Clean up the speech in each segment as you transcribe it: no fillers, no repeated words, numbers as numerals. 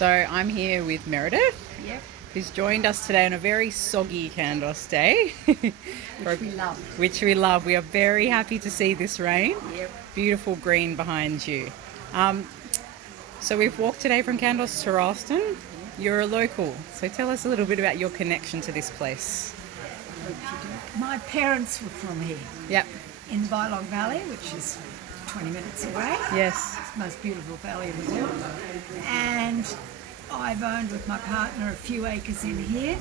So I'm here with Meredith, Yep, who's joined us today on a very soggy Kandos day. which we love. Which we love. We are very happy to see this rain. Yep. Beautiful green behind you. Um, so we've walked today from Kandos to Rylstone. You're a local, so tell us a little bit about your connection to this place. My parents were from here, Yep. in the Bylong Valley, which is 20 minutes away. Yes. It's the most beautiful valley in the world. And I've owned with my partner a few acres in here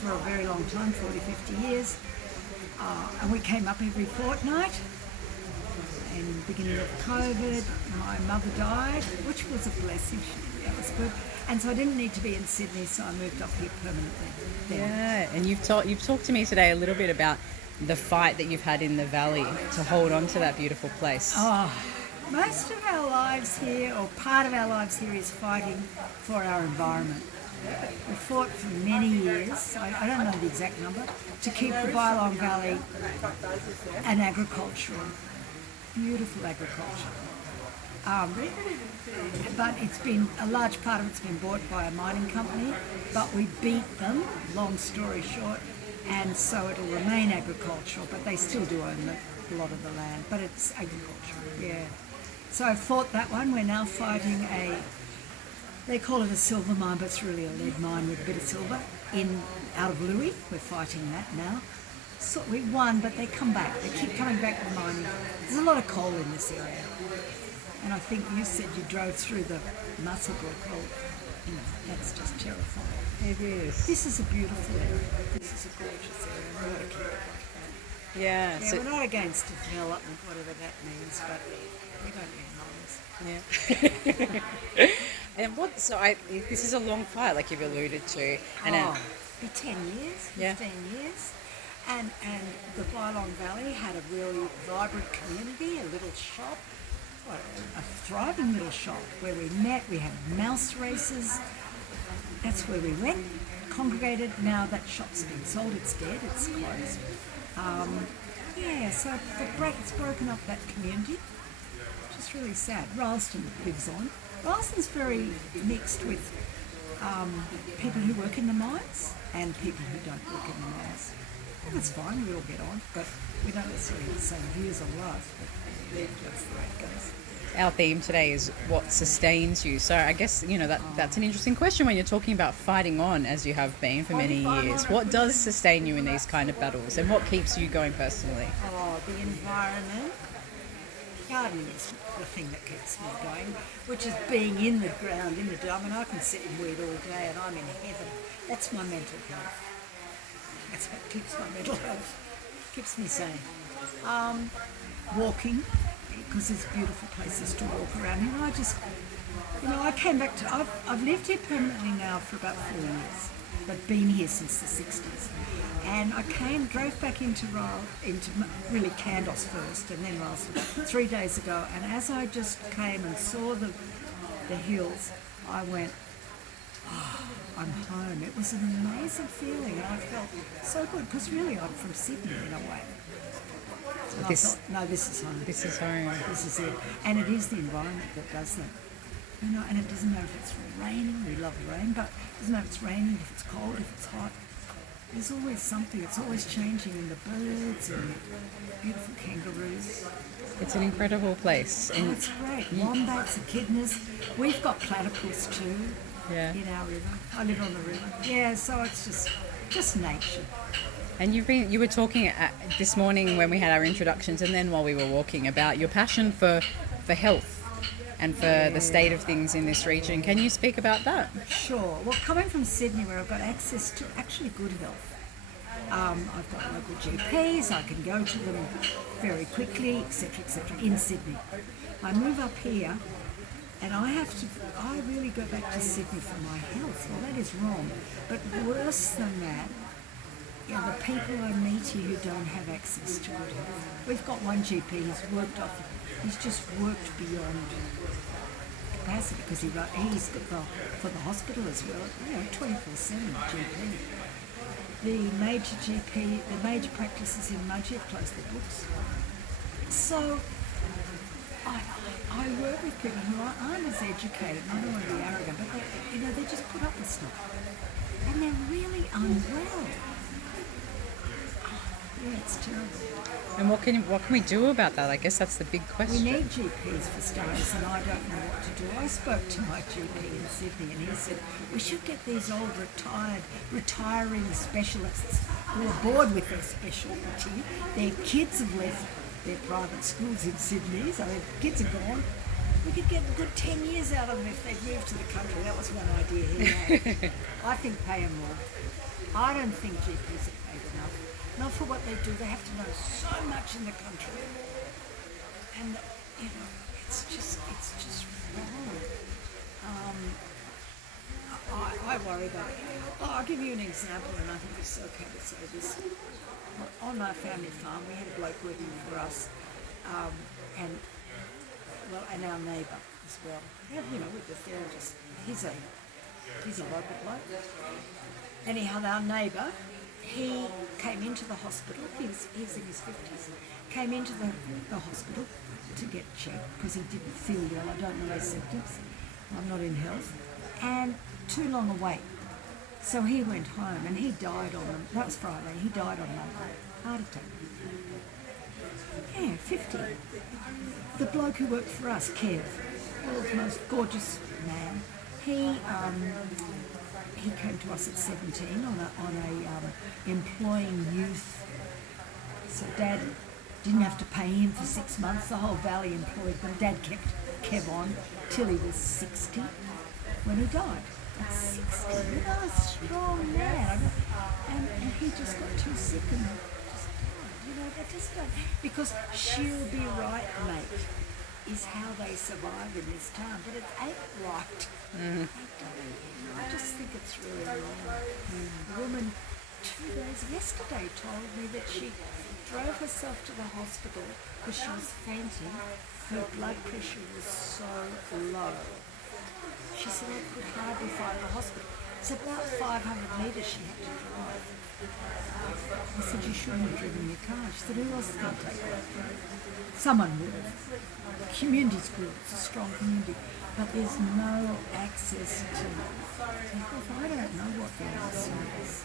for a very long time, 40, 50 years. And we came up every fortnight. In the beginning of COVID, my mother died, which was a blessing. That was good. And so I didn't need to be in Sydney, so I moved up here permanently. Yeah, and you've talked to me today a little bit about the fight that you've had in the valley to hold on to that beautiful place. Oh, most of our lives here, or part of our lives here, is fighting for our environment. We fought for many years, I don't know the exact number, to keep the Bylong Valley an agricultural, beautiful agriculture. But it's been, a large part of it's been bought by a mining company, but we beat them, long story short, and so it'll remain agricultural, but they still do own a lot of the land, but it's agriculture, yeah. So I fought that one. We're now fighting they call it a silver mine, but it's really a lead mine with a bit of silver out of Louis. We're fighting that now. So we won, but they come back. They keep coming back with mining. There's a lot of coal in this area. And I think you said you drove through the Musselburgh coal. You know, that's just terrifying. It is. This is a beautiful area. This is a gorgeous area. We ought to keep it like that. Yeah. Yeah, we're not against development, whatever that means, but we don't need mines. Yeah. And this is a long fight, like you've alluded to. And Be 10 years, 15 Yeah. years. And the Bylong Valley had a really vibrant community, a little shop, a thriving little shop where we met. We had mouse races. That's where we went, congregated. Now that shop's been sold, it's dead, it's closed. So it's broken up that community, which is really sad. Rylstone lives on. Rylstone's very mixed with people who work in the mines and people who don't work in the mines. And that's fine, we all get on, but we don't necessarily have the same views on life, but that's the way it goes. our theme today is what sustains you. So I guess, that's an interesting question when you're talking about fighting on as you have been for many years. What does sustain you in these kind of battles and what keeps you going personally? The environment. Gardening is the thing that keeps me going, which is being in the ground, in the diamond. I can sit and weed all day and I'm in heaven. That's my mental health. That's what keeps my mental health, keeps me sane. Walking, because there's beautiful places to walk around. I came back to, I've lived here permanently now for about 4 years, but been here since the 60s. And I drove back into really Kandos first and then Rylstone 3 days ago. And as I just came and saw the hills, I went, I'm home. It was an amazing feeling and I felt so good because really I'm from Sydney in a way. And I thought, no, this is home. This is home. This is it. And it is the environment that does that. And it doesn't matter if it's raining, we love rain, but it doesn't matter if it's raining, if it's cold, if it's hot. There's always something, it's always changing in the birds and beautiful kangaroos. It's an incredible place. Oh, it's great. Wombats, echidnas. We've got platypus too in our river. I live on the river. Yeah, so it's just nature. And you were talking this morning when we had our introductions and then while we were walking about your passion for health and for the state of things in this region. Can you speak about that? Sure. Well, coming from Sydney where I've got access to actually good health. I've got local GPs, I can go to them very quickly, etc., in Sydney. I move up here and I really go back to Sydney for my health. Well, that is wrong. But worse than that, the people I meet here who don't have access to good health. We've got one GP, he's just worked beyond capacity because he's got for the hospital as well, 24/7 GP. The major practices in Mudgee have closed their books. So I I work with people who aren't as educated, and I don't want to be arrogant, but they just put up with stuff. And they're really unwell. Yeah, it's terrible. And what can we do about that? I guess that's the big question. We need GPs for starters, and I don't know what to do. I spoke to my GP in Sydney, and he said we should get these old retiring specialists who are bored with their specialty. Their kids have left their private schools in Sydney, so their kids are gone. We could get a good 10 years out of them if they'd moved to the country. That was one idea he had. I think pay them more. I don't think GPs are paid enough. Not for what they do. They have to know so much in the country. And, it's just wrong. I worry about it. I'll give you an example, and I think it's okay to say this. On my family farm, we had a bloke working for us, and our neighbour as well. Yeah, with the therapist. He's a local bloke. Anyhow, our neighbour, he came into the hospital. He's in his 50s. Came into the hospital to get checked because he didn't feel well. I don't know his symptoms. I'm not in health. And too long a wait. So he went home and he died that was Friday. He died on Monday. Heart attack. Yeah, 50. The bloke who worked for us, Kev, world's most gorgeous man, he came to us at 17 on a employing youth. So Dad didn't have to pay him for 6 months. The whole valley employed them. Dad kept Kev on till he was 60 when he died. At 60, a strong man. And he just got too sick and just died. They just don't. Because she'll be right, mate, is how they survive in this town. But it ain't right. Mm-hmm. I just think it's really wrong. A woman 2 days yesterday told me that she drove herself to the hospital because she was fainting. Her blood pressure was so low. She said I could hardly find the hospital. It's about 500 metres she had to drive. I said, you shouldn't have driven your car. She said, who else is going to take it? Someone would have. Community's good. It's a strong community. But there's no access to health. I don't know what the answer is.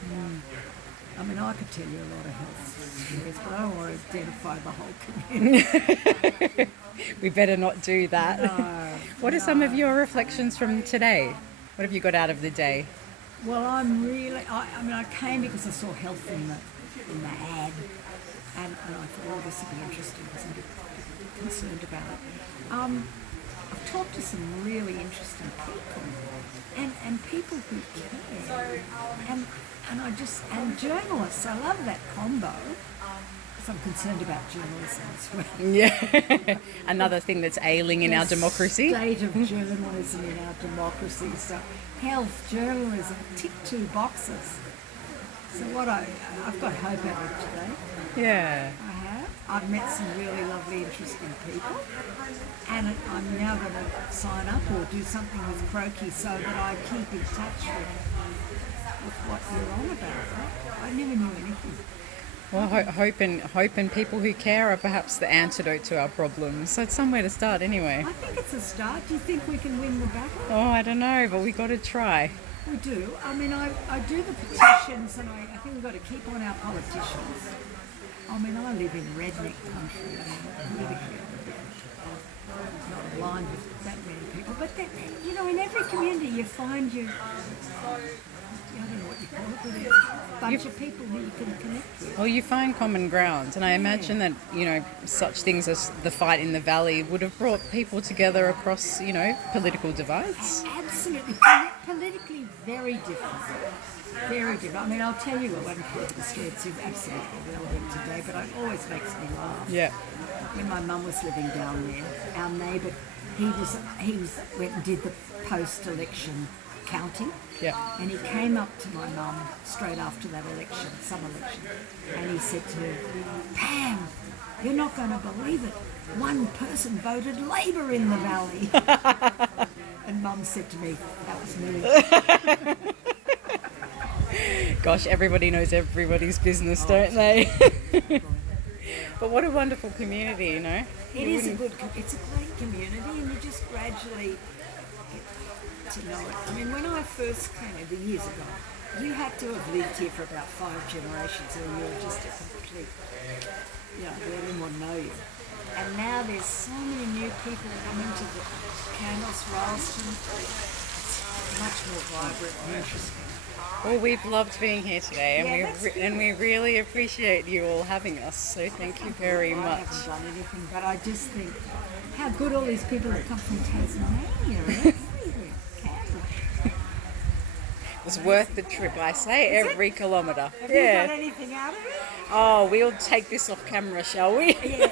I mean, I could tell you a lot of health stories, but I don't want to identify the whole community. We better not do that. No. What are some of your reflections from today? What have you got out of the day? Well, I came because I saw health in the ad, and I thought, oh, this would be interesting because I'm a bit concerned about it. I've talked to some really interesting people, and people who care, and journalists. I love that combo. I'm concerned about journalism as well. Yeah, another thing that's ailing in our democracy. State of journalism in our democracy. So, health, journalism, tick 2 boxes. So I've got hope out of today. Yeah. I have. I've met some really lovely, interesting people, and I'm now going to sign up or do something with Croakey so that I keep in touch with what you're on about. Right? I never knew anything. Well, hope and people who care are perhaps the antidote to our problems. So it's somewhere to start anyway. I think it's a start. Do you think we can win the battle? Oh, I don't know, but we've got to try. We do. I mean, I do the petitions, and I think we've got to keep on our politicians. I mean, I live in redneck country. I mean, politically, I'm not aligned with that many people. But, in every community you find I don't know what you call it, but a bunch of people who you can connect with. Well, you find common ground, and I imagine that, such things as the fight in the valley would have brought people together across, political divides. Absolutely. Politically very different. Very different. I mean, I'll tell you one political story that's absolutely relevant today, but it always makes me laugh. Yeah. When my mum was living down there, our neighbour, he went and did the post-election counting. Yeah. And he came up to my mum straight after that election, some election, and he said to her, Pam, you're not going to believe it. One person voted Labor in the valley. And Mum said to me, that was me. Gosh, everybody knows everybody's business, don't they? But what a wonderful community, you know. It's a great community, and you just gradually get to know it. I mean, when I first came here years ago, you had to have lived here for about 5 generations, or you were just a complete, they didn't want to know you. And now there's so many new people coming to the Kandos, Rylstone. It's much more vibrant and interesting. Well, we've loved being here today, and Yeah, we really appreciate you all having us. So thank you very I much. haven't done anything, but I just think how good all these people have come from Tasmania. Everywhere. Canberra. It was worth the trip, I say, every kilometre. Have you got anything out of it? Oh, we'll take this off camera, shall we? Yeah.